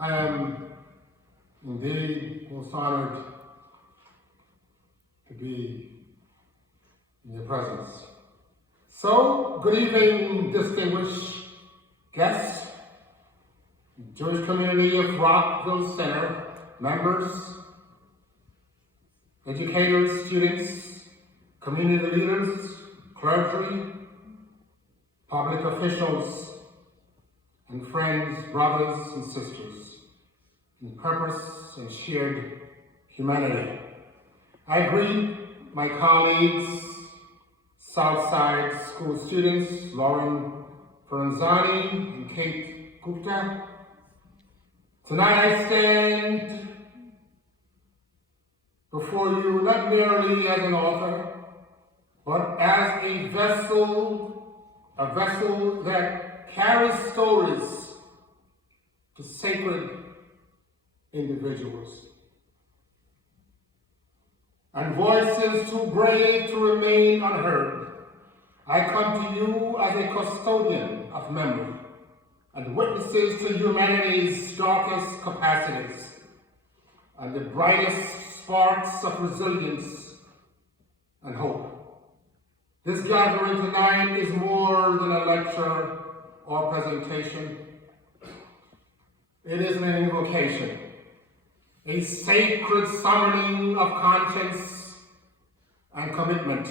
I am indeed most honored to be in your presence. So, good evening, distinguished guests, Jewish community of Rockville Center, members, educators, students, community leaders, clergy, public officials, and friends, brothers and sisters, in purpose and shared humanity. I greet my colleagues, Southside School students, Lauren Ferranzani and Kate Gupta. Tonight I stand before you not merely as an author, but as a vessel that carries stories to sacred individuals and voices too brave to remain unheard. I come to you as a custodian of memory and witnesses to humanity's darkest capacities and the brightest sparks of resilience and hope. This gathering tonight is more than a lecture or presentation. It is an invocation, a sacred summoning of conscience and commitment.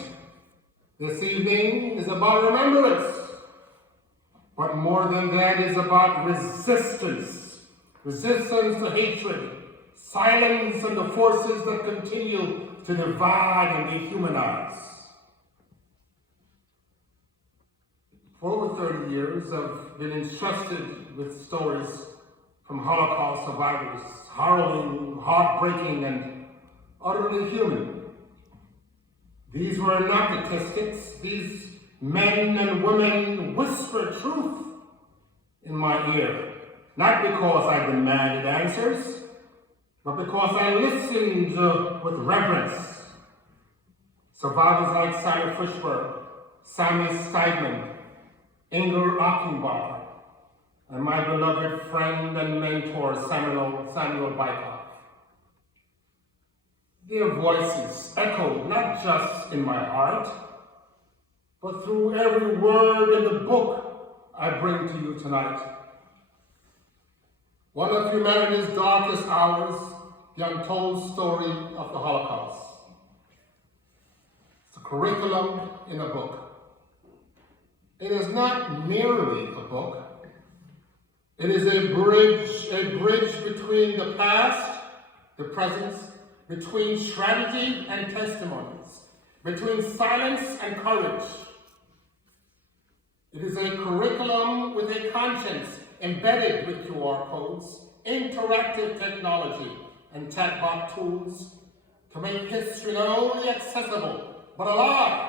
This evening is about remembrance, but more than that is about resistance. Resistance to hatred, silence and the forces that continue to divide and dehumanize. For over 30 years, I've been entrusted with stories from Holocaust survivors, harrowing, heartbreaking, and utterly human. These were not statistics. These men and women whisper truth in my ear, not because I demanded answers, but because I listened with reverence. Survivors like Sally Fishberg, Sammy Steidman, Inger Achenbacher, and my beloved friend and mentor, Samuel Bykoff. Their voices echoed not just in my heart, but through every word in the book I bring to you tonight. One of humanity's darkest hours, the untold story of the Holocaust. It's a curriculum in a book. It is not merely a book. It is a bridge between the past, the present, between strategy and testimonies, between silence and courage. It is a curriculum with a conscience embedded with QR codes, interactive technology, and chatbot tools to make history not only accessible, but alive.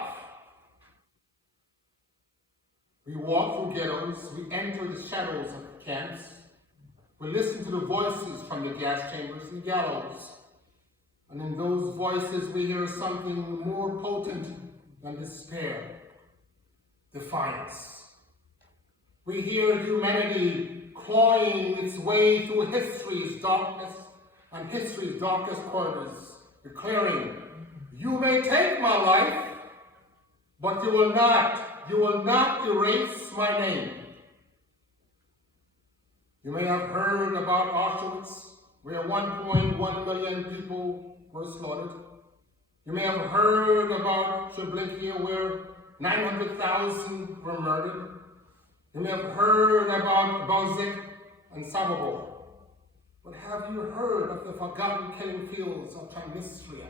We walk through ghettos, we enter the shadows of camps, we listen to the voices from the gas chambers and gallows, and in those voices we hear something more potent than despair, defiance. We hear humanity clawing its way through history's darkness and history's darkest corners, declaring, "You may take my life, but you will not erase my name." You may have heard about Auschwitz, where 1.1 million people were slaughtered. You may have heard about Treblinka, where 900,000 were murdered. You may have heard about Balzik and Sobibor. But have you heard of the forgotten killing fields of Transnistria?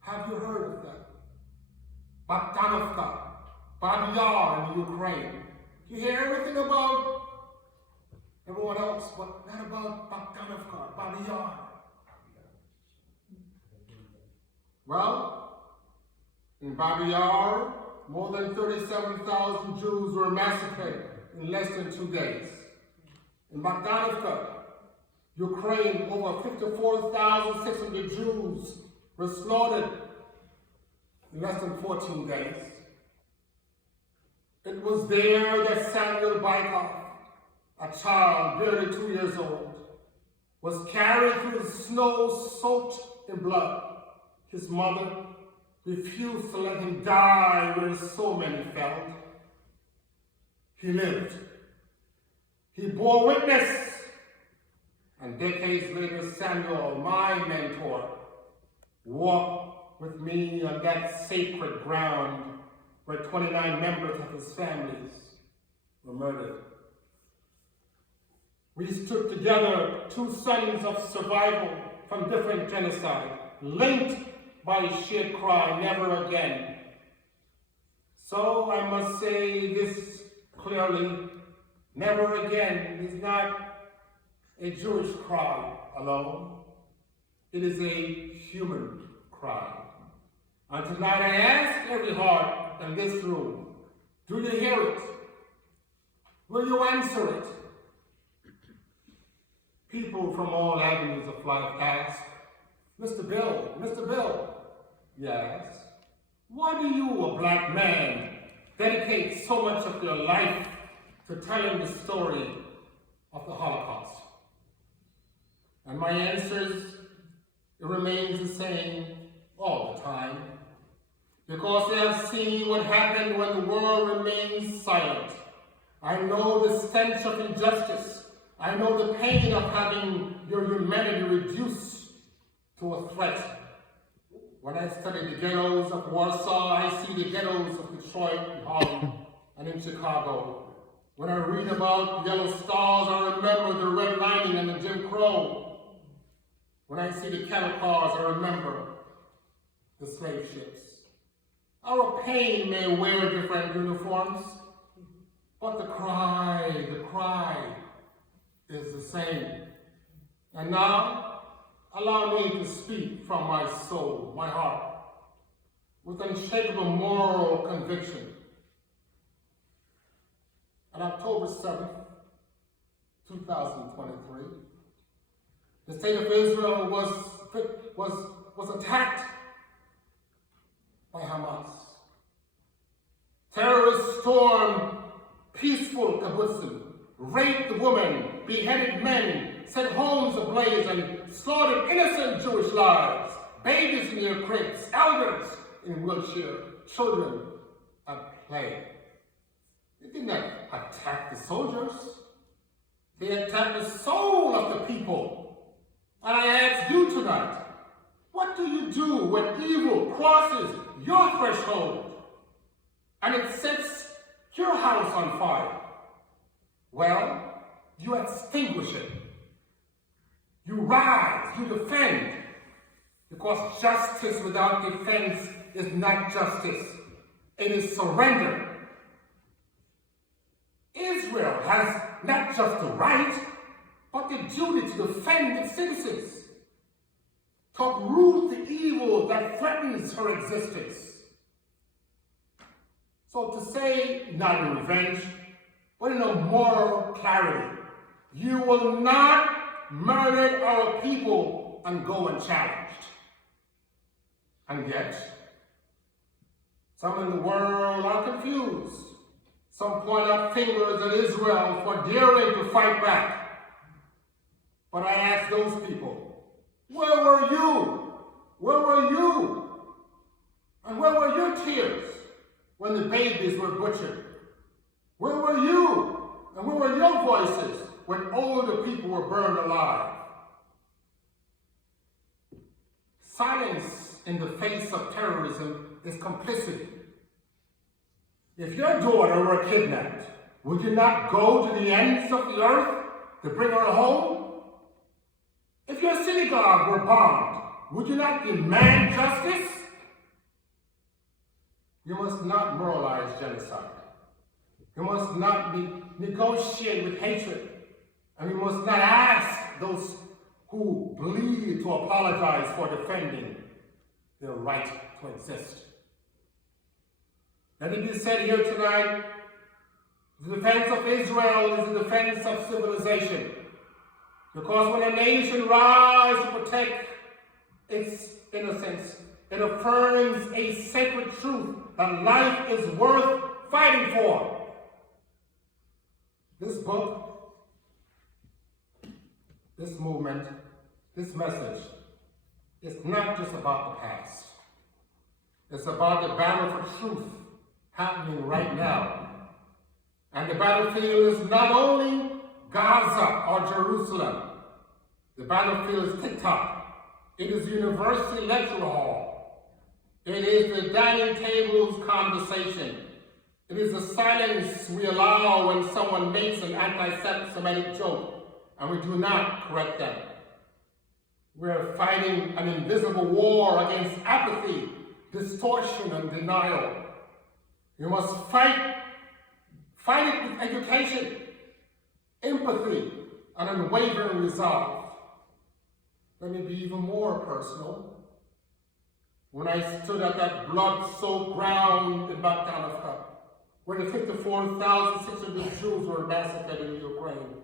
Have you heard of that? Bogdanovka, Babi Yar in Ukraine. You hear everything about everyone else, but not about Bogdanovka, Babi Yar. Well, in Babi Yar, more than 37,000 Jews were massacred in less than 2 days. In Bogdanovka, Ukraine, over 54,600 Jews were slaughtered in less than 14 days. It was there that Samuel Bykoff, a child barely 2 years old, was carried through the snow soaked in blood. His mother refused to let him die where so many fell. He lived. He bore witness. And decades later, Samuel, my mentor, walked with me on that sacred ground where 29 members of his families were murdered. We stood together, two sons of survival from different genocide, linked by a shared cry, never again. So I must say this clearly, never again is not a Jewish cry alone. It is a human cry. And tonight I ask every heart in this room, do you hear it? Will you answer it? People from all avenues of life ask, Mr. Bill, yes, why do you, a black man, dedicate so much of your life to telling the story of the Holocaust? And my answer is, it remains the same all the time. Because I have seen what happened when the world remains silent. I know the stench of injustice. I know the pain of having your humanity reduced to a threat. When I study the ghettos of Warsaw, I see the ghettos of Detroit and Harlem and in Chicago. When I read about yellow stars, I remember the red lining and the Jim Crow. When I see the cattle cars, I remember the slave ships. Our pain may wear different uniforms, but the cry is the same. And now, allow me to speak from my soul, my heart, with unshakable moral conviction. On October 7th, 2023, the state of Israel was attacked by Hamas. Terrorists stormed peaceful kibbutzim, raped the women, beheaded men, set homes ablaze, and slaughtered innocent Jewish lives, babies in their cribs, elders in wheelchairs, children at play. They did not attack the soldiers. They attacked the soul of the people. And I ask you tonight, what do you do when evil crosses your threshold and it sets your house on fire? Well, you extinguish it. You rise, you defend, because justice without defense is not justice. It is surrender. Israel has not just the right, but the duty to defend its citizens, to uproot the evil that threatens her existence. So to say, not in revenge, but in a moral clarity, you will not murder our people and go unchallenged. And yet, some in the world are confused. Some point out fingers at Israel for daring to fight back. But I ask those people, where were you? Where were you? And where were your tears when the babies were butchered? Where were you? And where were your voices when older people were burned alive? Silence in the face of terrorism is complicity. If your daughter were kidnapped, would you not go to the ends of the earth to bring her home? If your synagogue were bombed, would you not demand justice? You must not moralize genocide. You must not negotiate with hatred. And you must not ask those who bleed to apologize for defending their right to exist. Let it be said here tonight, the defense of Israel is the defense of civilization. Because when a nation rises to protect its innocence, it affirms a sacred truth that life is worth fighting for. This book This movement, this message, is not just about the past. It's about the battle for truth happening right now. And the battlefield is not only Gaza or Jerusalem. The battlefield is TikTok. It is university lecture hall. It is the dining table's conversation. It is the silence we allow when someone makes an anti-Semitic joke and we do not correct them. We're fighting an invisible war against apathy, distortion, and denial. We must fight it with education, empathy, and unwavering resolve. Let me be even more personal. When I stood at that blood-soaked ground in Bogdanovka, where the 54,600 Jews were massacred in Ukraine,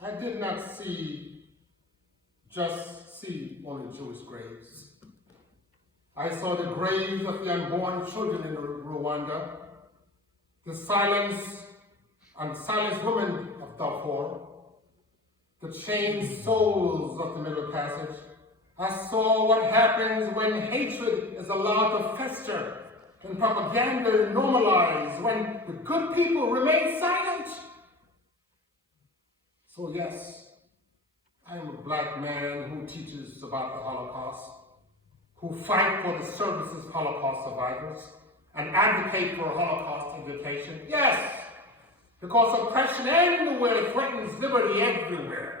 I did not just see only Jewish graves. I saw the graves of the unborn children in Rwanda, the silenced women of Darfur, the chained souls of the Middle Passage. I saw what happens when hatred is allowed to fester, when propaganda is normalized, when the good people remain silent. So yes, I am a black man who teaches about the Holocaust, who fight for the services of Holocaust survivors, and advocate for Holocaust education. Yes, because oppression everywhere threatens liberty everywhere.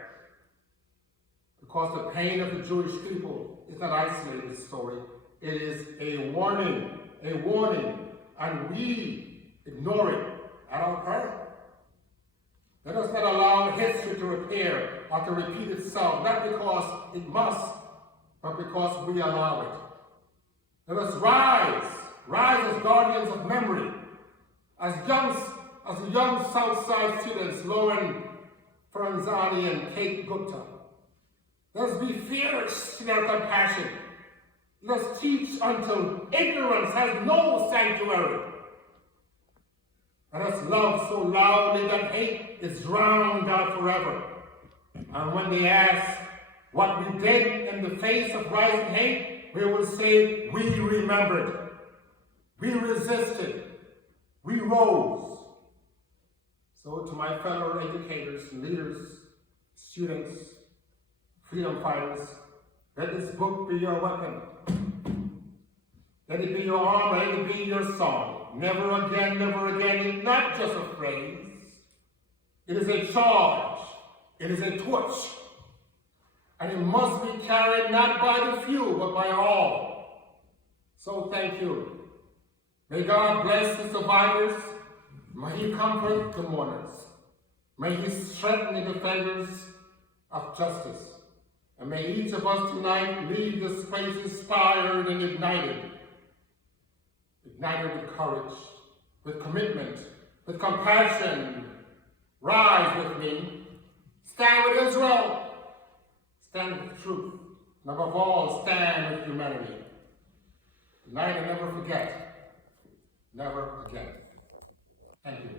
Because the pain of the Jewish people is not an isolated story. It is a warning, and we ignore it at our peril. Let us not allow history to repair or to repeat itself, not because it must, but because we allow it. Let us rise as guardians of memory, as young Southside students, Lauren Faranzani and Kate Gupta. Let us be fierce in our compassion. Let us teach until ignorance has no sanctuary. Let us love so loudly that hate is drowned out forever. And when they ask what we did in the face of rising hate, we will say, we remembered, we resisted, we rose. So to my fellow educators, leaders, students, freedom fighters, let this book be your weapon. Let it be your armor, let it be your song. Never again, it's not just a phrase. It is a charge, it is a torch. And it must be carried not by the few, but by all. So thank you. May God bless the survivors. May He comfort the mourners. May He strengthen the defenders of justice. And may each of us tonight leave this place inspired and ignited with courage, with commitment, with compassion. Rise with me. Stand with Israel. Stand with truth. And above all, stand with humanity. Tonight and never forget. Never again. Thank you.